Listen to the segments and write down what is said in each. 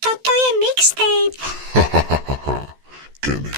Toto je mixtape. Kenny.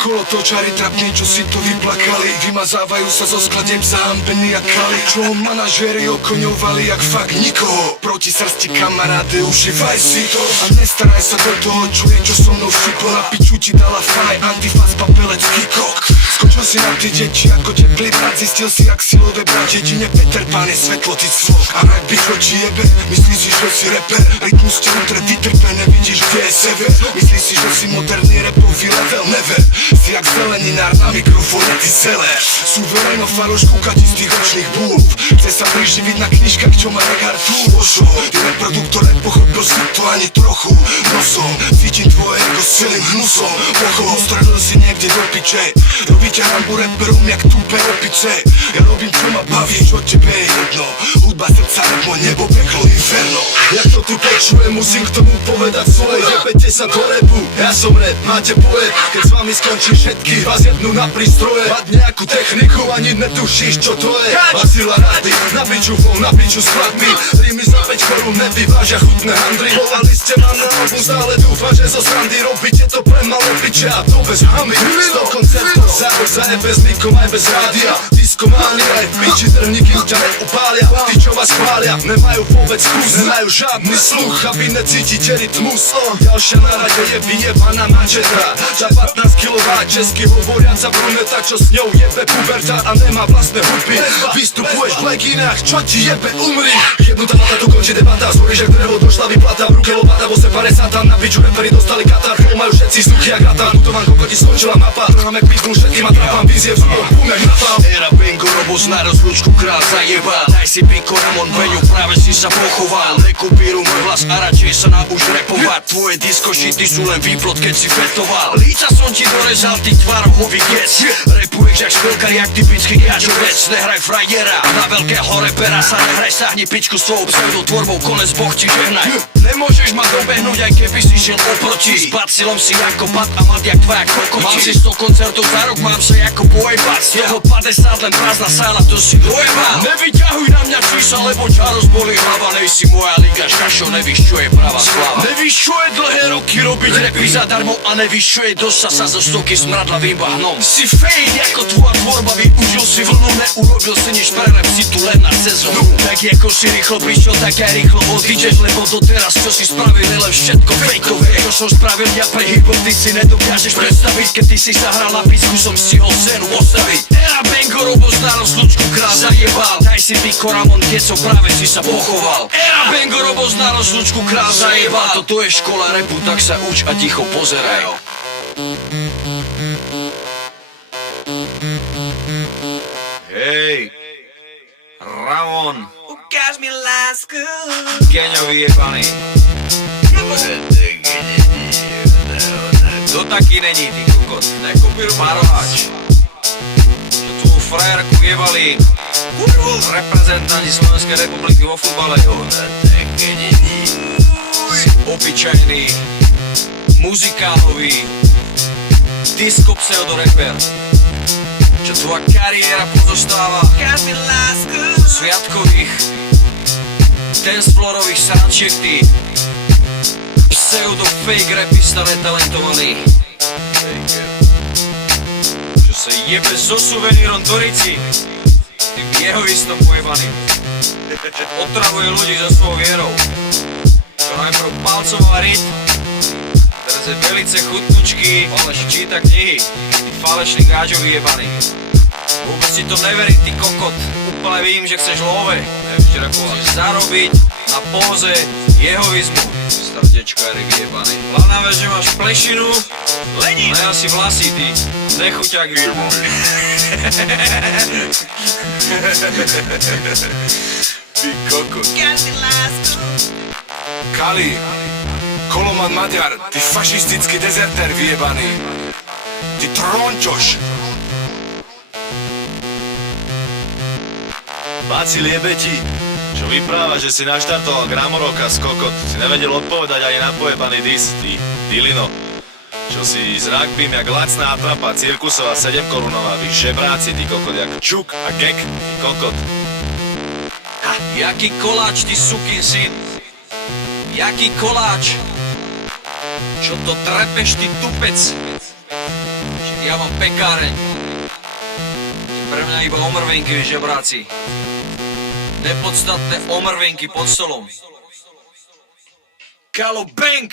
Kolotočári trapní, čo si to vyplakali, vymazávajú sa zo skladeb zahambení jak kali. Čo manažéri okoňovali jak fakt nikoho. Proti srsti kamaráde, užívaj si to. A nestaraj sa do toho, čo je, čo so mnou šiplo. Na piču ti dala faj, antifaz, papelec, kikok. Skočil si na tie deti ako teplý brat. Zistil si jak silové brat, jedine Peter Pán je svetlo, ty cvok. A rap bicho ti jebe, myslíš si, že si reper. Rytmus ťa utre vytrpe, nevidíš, kde je sever. Myslíš si, že si moderný repový level, never. Si jak zeleninár na mikrofóne, ty celé. Suvereno faloš kúkati z tých očných búv. Chce sa priživiť na knižkách, čo má Regard Ošo. Ty reproduktor nepochopil si to ani trochu. Nosom, cítim tvoje ego s celým hnusom. Pochom, stredil si niekde do piče. Robí ťa hambu reperom jak tupé opice. Ja robím čo ma baví, čo tebe je jedno. Hudba srdca, nebo nebo, peklo, inferno. Jak to tu počujem, musím k tomu povedať svoje. Jebete sa do repu, ja som rap, máte poet. Keď s vami skončí všetkých vás jednú na prístroje. Mať nejakú techniku, ani netušíš čo to je. Azila rady, na piču flow, na piču skladby. Rímy za 5 korún nevyvážia chutné handry. Volali ste ma na album, stále dúfam, že zo srandy robíte to pre malé piče a to bez hamy. 100 koncertov za ne bez mikom aj bez rádia. Diskománia aj piči, trhníky ťa neupália. Tí čo vás chvália, nemajú vôbec kus, nemajú žiadny sluch, aby necítite rytmus. Ďalšia na rade je vyjebaná mačeta. Za 15 kilová česky hovoriaca bruneta, čo s ňou jebe pubertát a nemá vlastné hudby. Vystupuješ v leginách, čo ti jebe, umri. Jebnutá mata, tu končí debata. Zhoríš jak drevo, došla vyplata. V ruke lopata, vo separe satan. Na piču reperi dostali katar. Majú všetci sluchy jak ratan. Mutovan kokoti, skončila mapa. Trháme k pizmu, všetkým a trapám vízie vzduchom. Bum jak napám. Era Bengo, Robos na rozlúčku král zajebal. Daj si piko, Ramon, Beňu, práve si sa pochoval. Nekopíruj môj hlas a radšej sa nauč repovať. Tvoje disko šity sú len výplod, keď si fetoval. Líca som ti dorezal, ty tvarohový gec. Repuješ jak špilkar, jak typický gačovec. Nehraj frajera, na veľkého repera sa nehraj. Sahni pičku svojou pseudotvorbou, konec Boh ti žehnaj. Nemôžeš ma dobehnúť, aj keby si šiel oproti. S bacilom si ako pat a mat jak tvoja kokoti. Mám si 100 koncertov za rok, mám sa ako bojbac. Z toho 50 len prázdna sála, to si dojebal. Nevyťahuj na mňa čísla, lebo ťa rozbolí hlava. Nejsi moja liga, šašo, nevíš čo je pravá sláva. Nevíš čo je dlhé roky robiť repy zadarmo. A nevíš čo je dostať sa zo stoky smradlavým bahnom. Si fade ako tvoja tvorba, využil si vlnu. Neurobil si nič pre rap, si tu len na sezónu. Tak ako si rýchlo prišiel, tak aj rýchlo odídeš. Lebo doteraz čo si spravil je len všetko fejkové. Čo som spravil ja pre hip-hop, ty si nedokážeš predstaviť. Keď ty si sa hral na písku, som stihol scénu ostaviť. Era Bengo, Robos na rozlúčku král zajebal. Daj si piko, Ramon, keď som práve si sa pochoval. Era Bengo, Robos na rozlúčku král zajebal. Toto je škola repu, tak sa uč a ticho pozeraj. Hej, Ramon, Ukáž mi lásku. Geňo vyjebaný. To taký není, ty kokot. Nekopíruj Marohač. Čo tú frajerku jebali reprezentanti Slovenskej republiky vo futbale. Si obyčajný, muzikálový, disco pseudoreper. Čo tvoja kariéra pozostáva Ukáž mi lásku. sviatkových dancefloorových soundcheck, ty pseudo fake rapista netalentovaný, čo sa jebe so suvenírom do rici, tým jehovistom pojebaným, otravuje ľudí so svojou vierou, čo najprv palcoval ryt, teraz je velice chutnučky, ale číta knihy, ty falešný gáčo vyjebaný. Vôbec si to neverím, ty kokot. Úplne vidím, že chceš love. Nevíš repovať. Chceš zarobiť na póze jehovizmu. Strdečkári vyjebaný. Hlavná vec, že máš plešinu. Lení. Ne asi vlasy, ty. Nechuťak vyjebaný. Ty kokot. Ukáž mi lásku. Kali, Koloman Maďar, ty fašistický dezertér vyjebaný. Ty trončoš. Bacil jebe ti, čo vypráva, že si naštartoval Gramoroka z kokot. Si nevedel odpovedať ani na pojebaný dis, ty Dilino. Čo Čo si zrákbím jak lacná atrapa, cirkusová 7 korunová, vy žebráci, ty kokot, jak čuk a gek, ty kokot. Ha, jaký koláč, ty sukin syn? Jaký koláč? Čo to trepeš, ty tupec? Však ja mám pekáreň. Pre mňa iba omrvenky, vy žebráci. Nepodstatné omrvenky pod stolom. Kalo Bank!